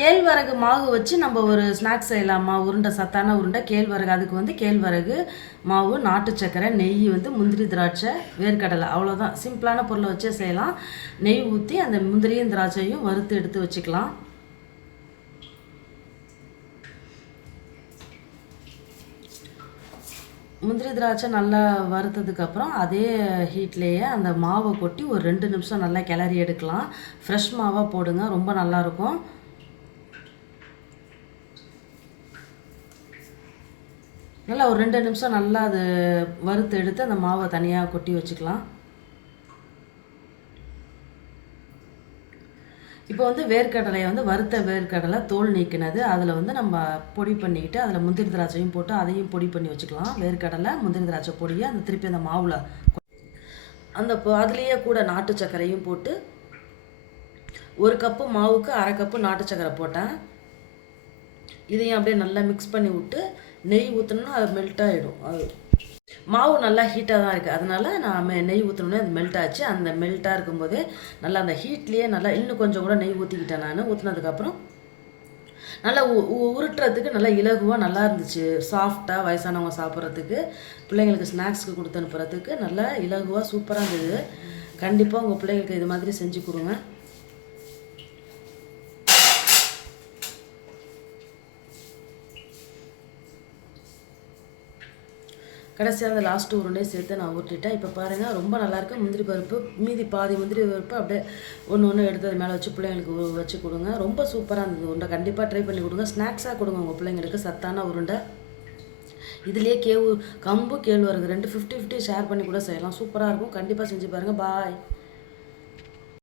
கேழ்வரகு மாவு வச்சு நம்ம ஒரு ஸ்நாக்ஸ் செய்யலாமா? உருண்டை, சத்தான உருண்டை கேழ்வரகு. அதுக்கு வந்து கேழ்வரகு மாவு, நாட்டு சர்க்கரை, நெய், வந்து முந்திரி, திராட்சை, வேர்க்கடலை, அவ்வளோதான். சிம்பிளான பொருளை வச்சே செய்யலாம். நெய் ஊற்றி அந்த முந்திரியும் திராட்சையும் வறுத்து எடுத்து வச்சுக்கலாம். முந்திரி திராட்சை நல்லா வறுத்ததுக்கப்புறம் அதே ஹீட்லேயே அந்த மாவை கொட்டி ஒரு 2 நிமிஷம் நல்லா கிளறி எடுக்கலாம். ஃப்ரெஷ் மாவாக போடுங்க, ரொம்ப நல்லாயிருக்கும். நல்லா ஒரு 2 நிமிஷம் நல்லா அது வறுத்து எடுத்து அந்த மாவை தனியாக கொட்டி வச்சுக்கலாம். இப்போ வந்து வேர்க்கடலையை வந்து வறுத்த வேர்க்கடலை தோல் நீக்கினது அதில் வந்து நம்ம பொடி பண்ணிக்கிட்டு அதில் முந்திரி திராட்சையும் போட்டு அதையும் பொடி பண்ணி வச்சுக்கலாம். வேர்க்கடலை முந்திரி திராட்சை பொடியை அந்த திருப்பி அந்த மாவில் அந்த அதுலேயே கூட நாட்டு சர்க்கரையும் போட்டு 1 கப்பு மாவுக்கு 1/2 கப்பு நாட்டு சர்க்கரை போட்டேன். இதையும் அப்படியே நல்லா மிக்ஸ் பண்ணி விட்டு நெய் ஊற்றினோன்னா அது மெல்ட் ஆகிடும். அது மாவு நல்லா ஹீட்டாக தான் இருக்குது, அதனால நான் நெய் ஊற்றினோன்னே அது மெல்ட் ஆச்சு. அந்த மெல்ட்டாக இருக்கும்போதே நல்லா அந்த ஹீட்லேயே நல்லா இன்னும் கொஞ்சம் கூட நெய் ஊற்றிக்கிட்டேன். நான் ஊற்றினதுக்கப்புறம் நல்லா உருட்டுறதுக்கு நல்லா இலகுவாக நல்லா இருந்துச்சு. சாஃப்டாக வயசானவங்க சாப்பிட்றதுக்கு, பிள்ளைங்களுக்கு ஸ்நாக்ஸ்க்கு கொடுத்து அனுப்புறதுக்கு நல்லா இலகுவாக சூப்பராக இருந்தது. கண்டிப்பாக உங்கள் பிள்ளைங்களுக்கு இது மாதிரி செஞ்சு கொடுங்க. கடைசியாக அந்த லாஸ்ட்டு உருண்டையை சேர்த்து நான் ஊற்றிட்டேன். இப்போ பாருங்கள், ரொம்ப நல்லாயிருக்கு. முந்திரி பருப்பு மீதி பாதி முந்திரி பருப்பு அப்படியே ஒன்று எடுத்து அது மேலே வச்சு பிள்ளைங்களுக்கு வச்சு கொடுங்க. ரொம்ப சூப்பராக இருந்தது உருண்டை. கண்டிப்பாக ட்ரை பண்ணி கொடுங்க. ஸ்நாக்ஸாக கொடுங்க உங்கள் பிள்ளைங்களுக்கு, சத்தான உருண்டை. இதுலேயே கம்பு கேழ்வரகு 2 50-50 ஷேர் பண்ணி கூட செய்யலாம். சூப்பராக இருக்கும். கண்டிப்பாக செஞ்சு பாருங்கள். பாய்.